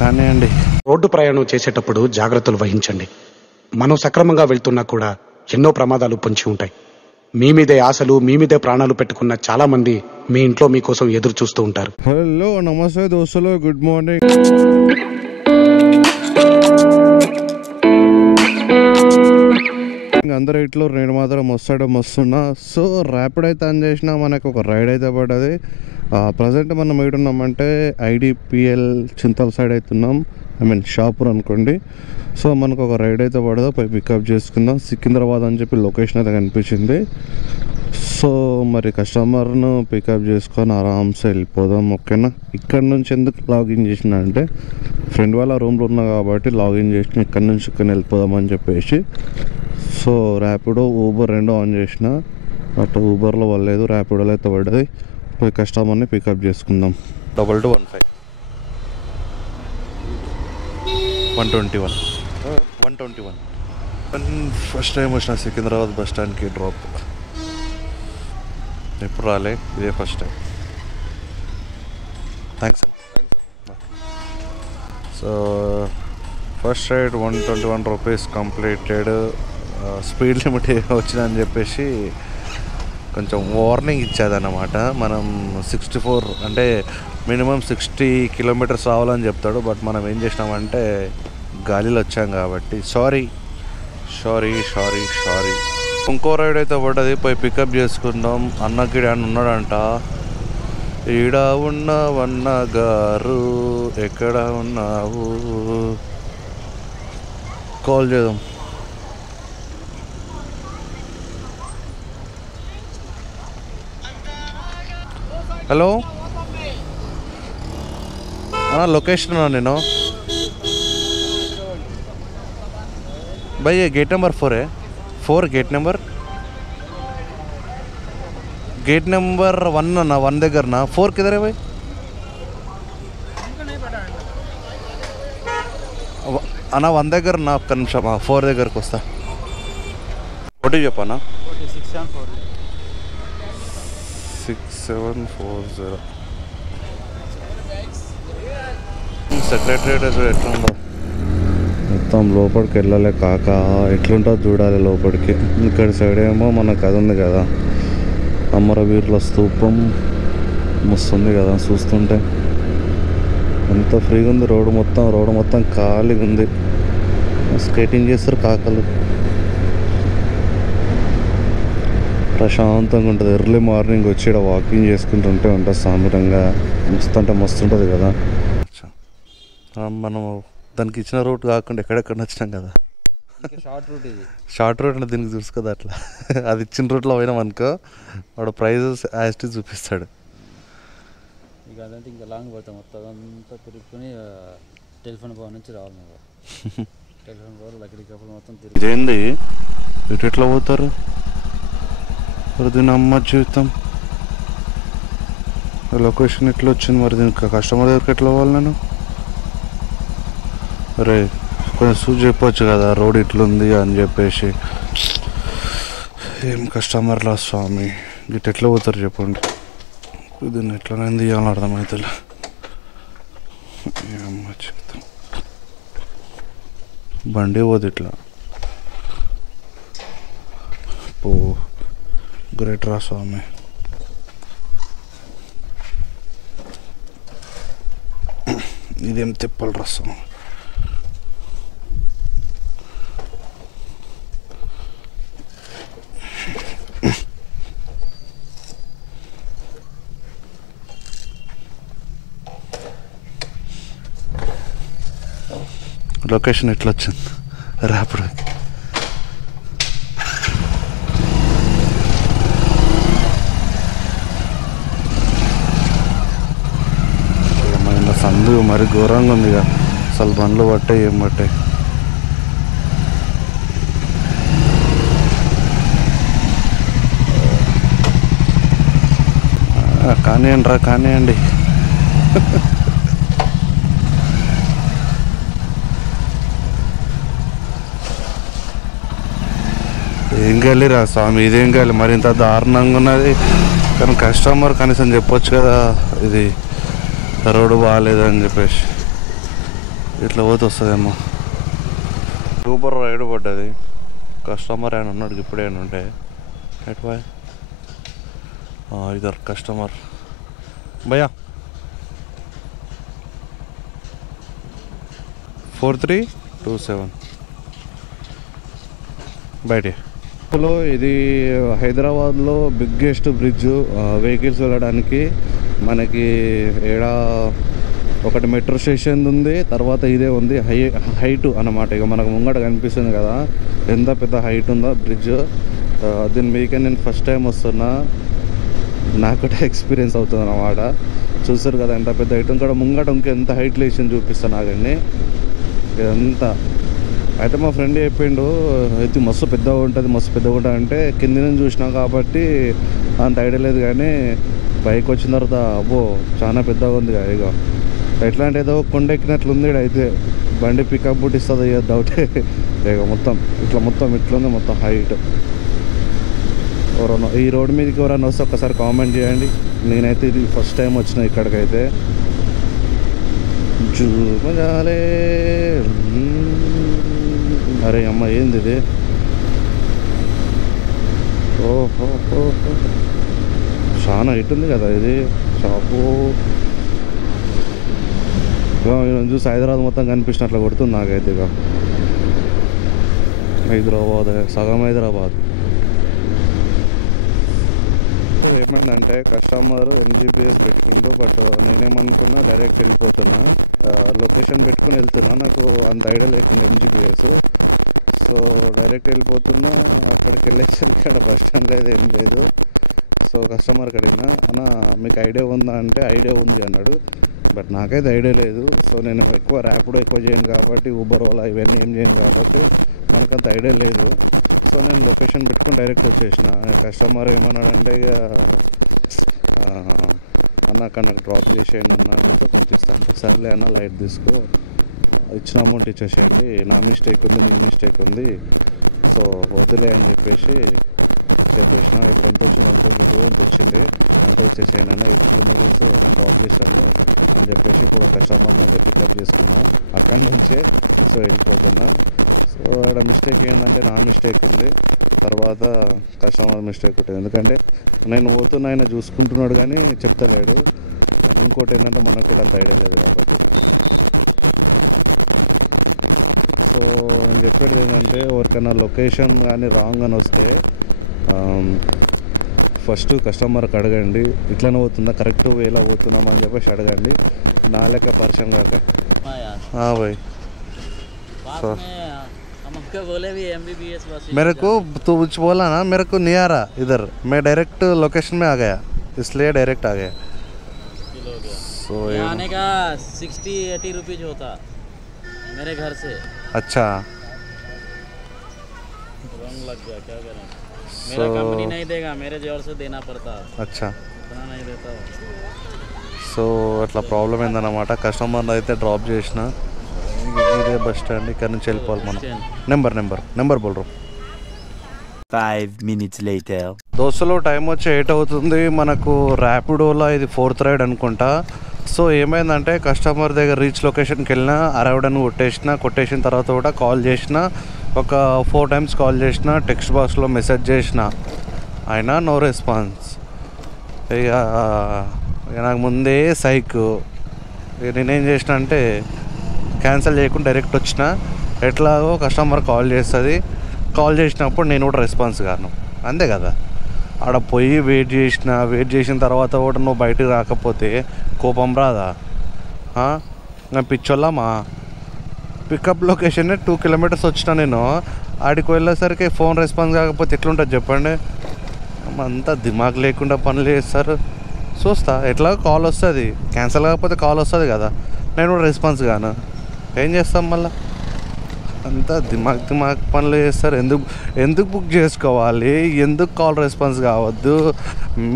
కానివ్వండి. రోడ్డు ప్రయాణం చేసేటప్పుడు జాగ్రత్తలు వహించండి. మనం సక్రమంగా వెళ్తున్నా కూడా ఎన్నో ప్రమాదాలు పొంచి ఉంటాయి. మీ మీదే ఆశలు, మీ మీదే ప్రాణాలు పెట్టుకున్న చాలా మంది మీ ఇంట్లో మీకోసం ఎదురు చూస్తూ ఉంటారు. హలో, నమస్తే దోస్తులు, గుడ్ మార్నింగ్. అందరూ ఇట్లో నేను మాత్రం వస్తున్నా. సో ర్యాపిడ్ అయితే ఆన్ చేసినా మనకు ఒక రైడ్ అయితే పడ్డది. ప్రజెంట్ మనం ఏడున్నామంటే IDPL చింతల సైడ్ అవుతున్నాం. షాపూర్ అనుకోండి. సో మనకు ఒక రైడ్ అయితే పడదు, పోయి పికప్ చేసుకుందాం. సికింద్రాబాద్ అని చెప్పి లొకేషన్ అయితే కనిపించింది. సో మరి కస్టమర్ను పికప్ చేసుకొని ఆరామ్సే వెళ్ళిపోదాం. ఓకేనా? ఇక్కడ నుంచి ఎందుకు లాగిన్ చేసిన అంటే ఫ్రెండ్ వాళ్ళ రూమ్లో ఉన్నా కాబట్టి లాగిన్ చేసిన, ఇక్కడ నుంచి ఇక్కడ వెళ్ళిపోదాం అని చెప్పేసి. సో ర్యాపిడో, ఊబర్ రెండో ఆన్ చేసిన. అటు ఊబర్లో పడలేదు, ర్యాపిడోలో అయితే పడ్డది. పోయి కస్టమర్ని పికప్ చేసుకుందాం. 2215 121 ఫస్ట్ టైం వచ్చిన సికింద్రాబాద్ బస్ స్టాండ్కి డ్రాప్. ఎప్పుడు రాలే, ఇదే first time. Thanks. So first ride 121 rupees completed. Speed limit వచ్చిందని చెప్పేసి కొంచెం వార్నింగ్ ఇచ్చేదన్నమాట. మనం 64 అంటే మినిమం 60 కిలోమీటర్స్ రావాలని చెప్తాడు. బట్ మనం ఏం చేసినామంటే గాలిలో వచ్చాం కాబట్టి సారీ. ఇంకో రైడ్ అయితే పడ్డది, పోయి పికప్ చేసుకుందాం. అన్నకి డాన్ ఉన్నాడంట. ఈడ ఉన్నవన్న గారు ఎక్కడ ఉన్నావు, కాల్ చేద్దాం. హలో అన్న, లొకేషన్ అన్నా నేను भैया गेट नंबर 4 है. 4 गेट नंबर 1 ना 1 దగ్గర ना 4 किधर है भाई? అన్న 1 దగ్గర నా ఒక్క నిమిషం, 4 దగ్గరకు వస్తా. ఒకటి చెప్పనా? 6740 సెక్రటరియట్ ఎట్లా ఉండవు మొత్తం. లోపలికి వెళ్ళాలి కాక, ఎట్లుంటుందో చూడాలి లోపలికి. ఇక్కడ సైడ్ ఏమో మనకు అది ఉంది కదా, అమరవీరుల స్తూపం. మస్తుంది కదా చూస్తుంటే, ఎంత ఫ్రీగా ఉంది రోడ్డు మొత్తం ఖాళీగా ఉంది. స్కేటింగ్ చేస్తారు కాకలు. ప్రశాంతంగా ఉంటుంది. ఎర్లీ మార్నింగ్ వచ్చి ఇక్కడ వాకింగ్ చేసుకుంటుంటే ఉంటుంది సామిరంగా. మస్తుంటుంది కదా. మనం దానికి ఇచ్చిన రూట్ కాకుండా ఎక్కడెక్కడ నచ్చినాం కదా. షార్ట్ రూట్ అంటే దీనికి చూసు కదా. అట్లా అది ఇచ్చిన రూట్లో పోయినాం అనుకో, వాడు ప్రైజెస్ యాస్టీ చూపిస్తాడు. ఇక అదంతా ఇంకా లాంగ్ పోతాం. మొత్తం అంతా తిరుగుకొని టెలిఫోన్ భవన్ నుంచి రావాలి. టెలిఫోన్ భవన్ లక్కడి కప్పులు మొత్తం తిరిగి. ఇదేంది ఇటు ఎట్లా పోతారు? దీని అమ్మ జీవితం. లొకేషన్ ఎట్లా వచ్చింది మరి? దీనికి కస్టమర్ దగ్గరికి ఎట్లా పోవాలి నేను? అరే కొంచెం చూసి చెప్పొచ్చు కదా రోడ్ ఇట్లుంది అని చెప్పేసి. ఏం కస్టమర్లా స్వామి, గిట్ ఎట్లా పోతారు చెప్పండి. దీన్ని ఎట్లనైంది ఇవ్వాలని అర్థమవుతుంది. ఏమో చెప్తాం, బండి పోదు ఇట్లా. పో గ్రేట్ రా స్వామి. ఇదేం తిప్పలు రా స్వామి. లొకేషన్ ఎట్లా వచ్చింది ర్యాపిడోకి? సందు మరి ఘోరంగా ఉంది ఇక. అసలు బండ్లు పట్టాయి, ఏం పట్టాయి. కానివ్వండి. ఏం గాలిరా స్వామి, ఇదేం గాలి మరి ఇంత దారుణంగా ఉన్నది. కానీ కస్టమర్ కనీసం చెప్పొచ్చు కదా ఇది రోడ్డు బాగాలేదని చెప్పేసి. ఇట్లా పోతే వస్తుందేమో. ఊబర్ రైడ్ పడ్డది. కస్టమర్ ఆయన ఉన్నాడు ఇప్పుడే ఉంటే ఎట్ బాయ్ ఇదర్ కస్టమర్ భయ్యా 4327 బయట. ఇది హైదరాబాద్లో బిగ్గెస్ట్ బ్రిడ్జ్ వెహికల్స్ వెళ్ళడానికి. మనకి ఏడా ఒకటి మెట్రో స్టేషన్ ఉంది, తర్వాత ఇదే ఉంది. హైట్ అన్నమాట. ఇక మనకు ముంగట కనిపిస్తుంది కదా ఎంత పెద్ద హైట్ ఉందో బ్రిడ్జ్. దీని మీకే నేను ఫస్ట్ టైం వస్తున్నా, నాకు కూడా ఎక్స్పీరియన్స్ అవుతుంది అన్నమాట. చూసారు కదా ఎంత పెద్ద హైట్. ఇంకా ముంగట ఇంకెంత హైట్ లేచింది చూపిస్తాను నాకండి. ఇదంతా అయితే మా ఫ్రెండ్ చెప్పిండు అయితే మస్తు పెద్దగా ఉంటుంది అంటే కింద నుంచి చూసినాం కాబట్టి అంత ఐడియా లేదు. కానీ బైక్ వచ్చిన తర్వాత అబ్బో చాలా పెద్దగా ఉంది కదా. ఇక ఎట్లా అంటే ఏదో కొండ ఎక్కినట్లుంది. అయితే బండి పికప్ పుట్టిస్తుంది ఇక డౌటే. ఇక మొత్తం ఇట్లుంది మొత్తం హైట్. ఎవరన్నా ఈ రోడ్ మీదకి ఎవరైనా వస్తే ఒక్కసారి కామెంట్ చేయండి. నేనైతే ఇది ఫస్ట్ టైం వచ్చిన ఇక్కడికైతే. జూమజాలే అరే అమ్మ ఏంది ఇది. ఓహో చాలా హైట్ ఉంది కదా ఇది షాపు. చూసి హైదరాబాద్ మొత్తం కనిపించినట్లు కొడుతుంది నాకైతే. ఇక హైదరాబాద్ సగం హైదరాబాద్. ఏమంటే కస్టమర్ MGPS పెట్టుకుంటూ బట్ నేనేమనుకున్నా డైరెక్ట్ వెళ్ళిపోతున్నా. లొకేషన్ పెట్టుకుని వెళ్తున్నా, నాకు అంత ఐడియా లేదు MGPS. సో డైరెక్ట్ వెళ్ళిపోతున్నా. అక్కడికి వెళ్ళేసి అక్కడ బస్ స్టాండ్ అయితే ఏం లేదు. సో కస్టమర్కి అడిగినా అన్న మీకు ఐడియా ఉందా అంటే ఐడియా ఉంది అన్నాడు. బట్ నాకైతే ఐడియా లేదు. సో నేను ర్యాపిడో ఎక్కువ చేయను కాబట్టి ఊబర్ ఓలా ఇవన్నీ ఏం చేయను కాబట్టి నాకు అంత ఐడియా లేదు. సో నేను లొకేషన్ పెట్టుకొని డైరెక్ట్ వచ్చేసిన. కస్టమర్ ఏమన్నాడంటే ఇక అన్నాక నాకు డ్రాప్ చేసేయండి అన్న పంపిస్తాను. సర్లే అన్న లైట్ తీసుకో, ఇచ్చిన అమౌంట్ ఇచ్చేసేయండి, నా మిస్టేక్ ఉంది సో వద్దులే అని చెప్పేసి అక్కడి నుంచే సో వెళ్ళిపోతున్నా. సో ఇక్కడ మిస్టేక్ ఏంటంటే నా మిస్టేక్ ఉంది, తర్వాత కస్టమర్ మిస్టేక్ ఉంటుంది. ఎందుకంటే నేను పోతున్నా ఆయన చూసుకుంటున్నాడు కానీ చెప్తలేడు. ఇంకోటి ఏంటంటే మనకు కూడా ఐడియా లేదు కాబట్టి. సో నేను చెప్పేది ఏంటంటే ఎవరికైనా లొకేషన్ కానీ రాంగ్ అని వస్తే ఫస్ట్ కస్టమర్కి అడగండి ఇట్లనే పోతుందా, కరెక్ట్ వేలో పోతున్నామా అని చెప్పేసి అడగండి. నా లెక్క పరిచయం కాదు. भाई तो हम आपको बोले भी MBBS बस मेरे को तो कुछ बोला ना, मेरे को नहीं आ रहा इधर. मैं डायरेक्ट लोकेशन में आ गया, इसलिए डायरेक्ट आ गया. so आने का 60-80 रुपीज होता मेरे घर से. अच्छा रंग लग गया, क्या करें. मेरा कंपनी नहीं देगा, मेरे जोर से देना पड़ता. अच्छा इतना नहीं देता. సో అట్లా ప్రాబ్లం ఏందన్నమాట. కస్టమర్ అయితే డ్రాప్ చేసిన ఇదే బస్ స్టాండ్. ఇక్కడ నుంచి వెళ్ళిపోవాలి మనం. నెంబర్ బోల్ 5 minutes later. దోస్తులో టైం వచ్చి 8 అవుతుంది. మనకు ర్యాపిడోలో ఇది 4th రైడ్ అనుకుంటా. సో ఏమైందంటే కస్టమర్ దగ్గర రీచ్ లొకేషన్కి వెళ్ళినా అరౌండ్ అని కొట్టేసిన తర్వాత కూడా కాల్ చేసిన, ఒక 4 times కాల్ చేసిన, టెక్స్ట్ బాక్స్లో మెసేజ్ చేసిన, అయినా నో రెస్పాన్స్. ఇక నాకు ముందే సైక్. నేనేం చేసిన అంటే క్యాన్సిల్ చేయకుండా డైరెక్ట్ వచ్చిన. ఎట్లాగో కస్టమర్ కాల్ చేస్తుంది, కాల్ చేసినప్పుడు నేను కూడా రెస్పాన్స్ కాను, అంతే కదా. ఆడ పోయి వెయిట్ చేసిన తర్వాత కూడా నువ్వు బయటకు రాకపోతే కోపం రాదా? నేను పిచ్చోళ్ళమా? పికప్ లొకేషన్ 2 kilometers వచ్చిన నేను. ఆడికి వెళ్ళేసరికి ఫోన్ రెస్పాన్స్ కాకపోతే ఎట్లుంటుంది చెప్పండి. అంతా దిమాగ్ లేకుండా పనులు చేస్తారు. చూస్తా ఎట్లా కాల్ వస్తుంది, క్యాన్సిల్ కాకపోతే కాల్ వస్తుంది కదా, నేను కూడా రెస్పాన్స్ కాను, ఏం చేస్తాం మళ్ళీ. అంతా దిమాగ్ పనులు చేస్తారు. ఎందుకు బుక్ చేసుకోవాలి, ఎందుకు కాల్ రెస్పాన్స్ కావద్దు?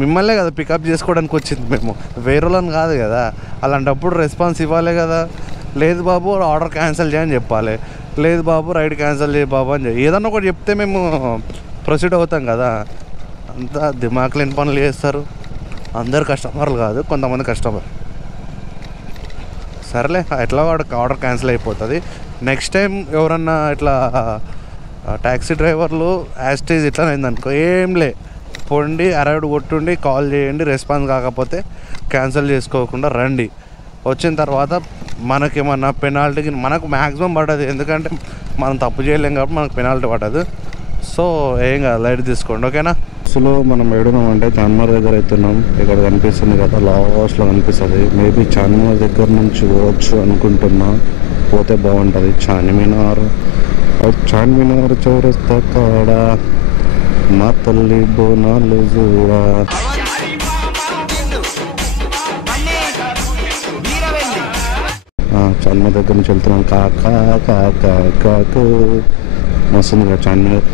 మిమ్మల్నే కదా పికప్ చేసుకోవడానికి వచ్చింది మేము, వేరే వాళ్ళని కాదు కదా. అలాంటప్పుడు రెస్పాన్స్ ఇవ్వాలి కదా. లేదు బాబు ఆర్డర్ క్యాన్సిల్ చేయని చెప్పాలి, లేదు బాబు రైడ్ క్యాన్సిల్ చేయ బాబు అని ఏదన్నా ఒకటి చెప్తే మేము ప్రొసీడ్ అవుతాం కదా. అంతా దిమాగ్ లేని పనులు చేస్తారు. అందరు కస్టమర్లు కాదు, కొంతమంది కస్టమర్. సరేలే ఎట్లా ఆర్డర్ క్యాన్సిల్ అయిపోతుంది. నెక్స్ట్ టైం ఎవరన్నా ఇట్లా ట్యాక్సీ డ్రైవర్లు యాస్టేజ్ ఇట్లా అయిందనుకో, ఏంలే పొండి అరైవ్డ్ కొట్టుండి కాల్ చేయండి, రెస్పాన్స్ కాకపోతే క్యాన్సిల్ చేసుకోకుండా రండి. వచ్చిన తర్వాత మనకేమన్నా పెనాల్టీకి మనకు మ్యాక్సిమం పడదు, ఎందుకంటే మనం తప్పు చేయలేం కాబట్టి మనకు పెనాల్టీ పడదు. సో ఏం కాదు, లైట్ తీసుకోండి, ఓకేనా. అసలు మనం ఏడున్నామంటే చార్మినార్ దగ్గర అవుతున్నాం. ఇక్కడ కనిపిస్తుంది కదా, లాస్ట్లో కనిపిస్తుంది. మేబీ చార్మినార్ దగ్గర నుంచి పోవచ్చు అనుకుంటున్నా, పోతే బాగుంటుంది. చార్మినార్ చౌరస్తా కాడ మా తల్లి బోనాలు చూడా. చార్మినార్ దగ్గర నుంచి వెళ్తున్నాం. కాకు మస్తుంది కదా చార్మినార్.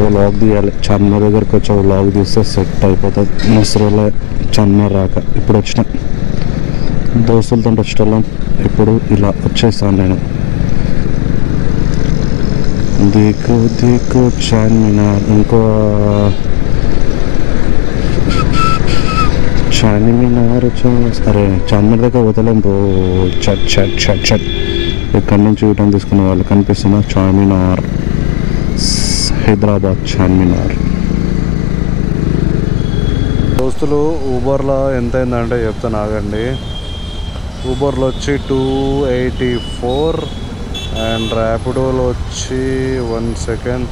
ఓ లాగ్ తీయాలి, చార్మినార్ దగ్గరకు వచ్చి ఓ లాగ్ తీస్తే సెట్ అయిపోతుంది. మస్తు రోజులు చార్మినార్ రాక. ఇప్పుడు వచ్చిన దోస్తులతో వచ్చేటోళ్ళం, ఇప్పుడు ఇలా వచ్చేస్తాను నేను. దిక్కు చార్మినార్, ఇంకో చార్మినార్ సరే చార్మినార్ దగ్గర పోతలేం బ్రో. చట్ ఇక్కడ నుంచి యూటర్న్ తీసుకునే వాళ్ళు కనిపిస్తున్నా. చార్మినార్, హైదరాబాద్ చార్మినార్. దోస్తులు ఊబర్లో ఎంత అయిందంటే చెప్తాను ఆగండి. ఊబర్లో వచ్చి 284 అండ్ ర్యాపిడోలో వచ్చి 1 సెకండ్,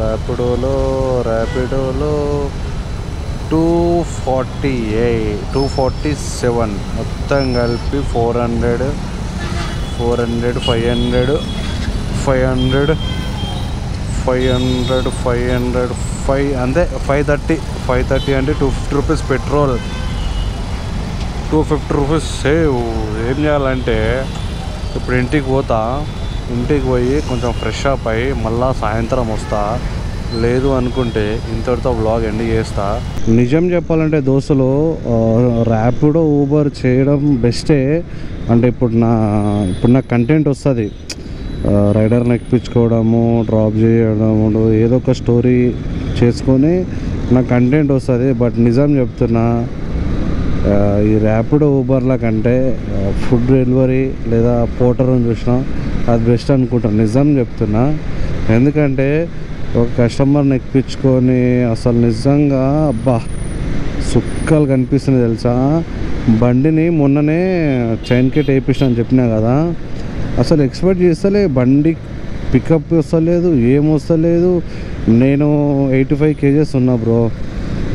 ర్యాపిడోలో 247 మొత్తం కలిపి 400 500 అంతే. 530 అంటే 250 రూపీస్ పెట్రోల్, 250 రూపీస్ సేవ్. ఏం చేయాలంటే ఇప్పుడు ఇంటికి పోయి కొంచెం ఫ్రెష్ అప్ అయ్యి మళ్ళీ సాయంత్రం వస్తా. లేదు అనుకుంటే ఇంతటితో వ్లాగ్ ఎండ్ చేస్తా. నిజం చెప్పాలంటే దోస్తులు, ర్యాపిడో ఊబర్ చేయడం బెస్టే. అంటే ఇప్పుడు నాకు కంటెంట్ వస్తుంది, రైడర్ని ఎక్కించుకోవడము, డ్రాప్ చేయడము, ఏదో ఒక స్టోరీ చేసుకొని నాకు కంటెంట్ వస్తుంది. బట్ నిజం చెప్తున్నా, ఈ ర్యాపిడో ఊబర్ల కంటే ఫుడ్ డెలివరీ లేదా పోర్టర్ని చూసినా అది బెస్ట్ అనుకుంటాను. నిజం చెప్తున్నా, ఎందుకంటే ఒక కస్టమర్ని ఎక్కించుకొని అసలు నిజంగా అబ్బా సుక్కలు కనిపిస్తుంది తెలుసా. బండిని మొన్ననే చైన్ కిట్ వేయించిన అని చెప్పినా కదా, అసలు ఎక్స్పెక్ట్ చేస్తలే. బండి పికప్ వస్తలేదు, ఏం వస్తలేదు. నేను 85 kgs ఉన్నా బ్రో,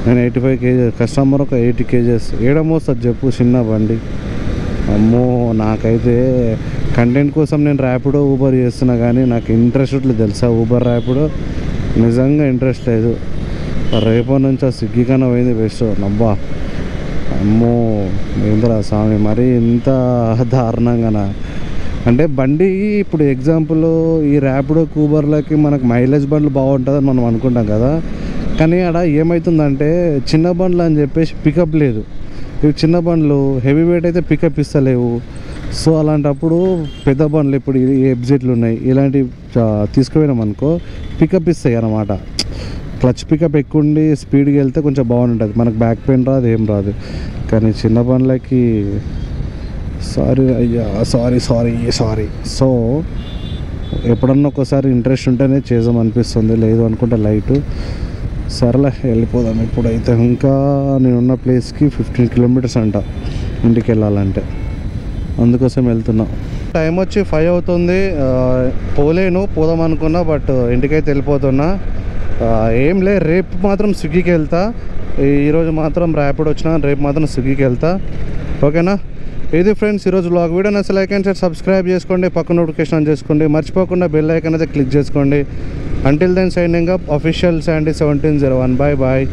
నేను 85 kgs, కస్టమర్ ఒక 80 kgs. ఏడమోస్తుంది చెప్పు చిన్న బండి. అమ్మో, నాకైతే కంటెంట్ కోసం నేను ర్యాపిడో ఊబర్ చేస్తున్నా కానీ నాకు ఇంట్రెస్ట్ లేదు తెలుసా. ఊబర్ ర్యాపిడో నిజంగా ఇంట్రెస్ట్ లేదు. రేపటి నుంచి ఆ స్విగ్గీ కన్నా పోయింది బెస్ట్. నబ్బా అమ్మో ఏంద్రా స్వామి, మరి ఇంత దారుణంగానా. అంటే బండి ఇప్పుడు ఎగ్జాంపుల్ ఈ ర్యాపిడో ఊబర్లకి మనకు మైలేజ్ బండ్లు బాగుంటుందని మనం అనుకుంటాం కదా, కానీ అక్కడ ఏమవుతుందంటే చిన్న బండ్లు అని చెప్పేసి పికప్ లేదు. ఇవి చిన్న బండ్లు హెవీ వెయిట్ అయితే పికప్ ఇస్తలేవు. సో అలాంటప్పుడు పెద్ద బండ్లు ఇప్పుడు ఈ ఎబ్జెట్లు ఉన్నాయి, ఇలాంటివి తీసుకుపోయినాం అనుకో పికప్ ఇస్తాయి అన్నమాట. క్లచ్ పికప్ ఎక్కువ ఉండి స్పీడ్గా వెళ్తే కొంచెం బాగుంటుంది, మనకు బ్యాక్ పెయిన్ రాదు, ఏం రాదు. కానీ చిన్న బండ్లకి సారీ. సో ఎప్పుడన్నా ఒకసారి ఇంట్రెస్ట్ ఉంటేనే చేద్దాం అనిపిస్తుంది, లేదు అనుకుంటే లైట్. సరేలే వెళ్ళిపోదాం. ఇప్పుడైతే ఇంకా నేనున్న ప్లేస్కి 15 kilometers అంట ఇంటికి వెళ్ళాలంటే, అందుకోసం వెళ్తున్నా. టైం వచ్చి 5 అవుతుంది. పోదాం అనుకున్నా, బట్ ఇంటికైతే వెళ్ళిపోతున్నా. ఏం లే, రేపు మాత్రం స్విగ్గీకి వెళ్తా. ఈరోజు మాత్రం ర్యాపిడ్ వచ్చినా, రేపు మాత్రం స్విగ్గీకి వెళ్తా, ఓకేనా. ఇది ఫ్రెండ్స్ ఈరోజు వ్లాగ్. వీడియో నచ్చితే లైక్ అండ్ షేర్, సబ్స్క్రైబ్ చేసుకోండి, పక్కన నోటిఫికేషన్ ఆన్ చేసుకోండి, మర్చిపోకుండా బెల్ ఐకాన్ అయితే క్లిక్ చేసుకోండి. Until then, signing up, official Sandy 1701. Bye bye.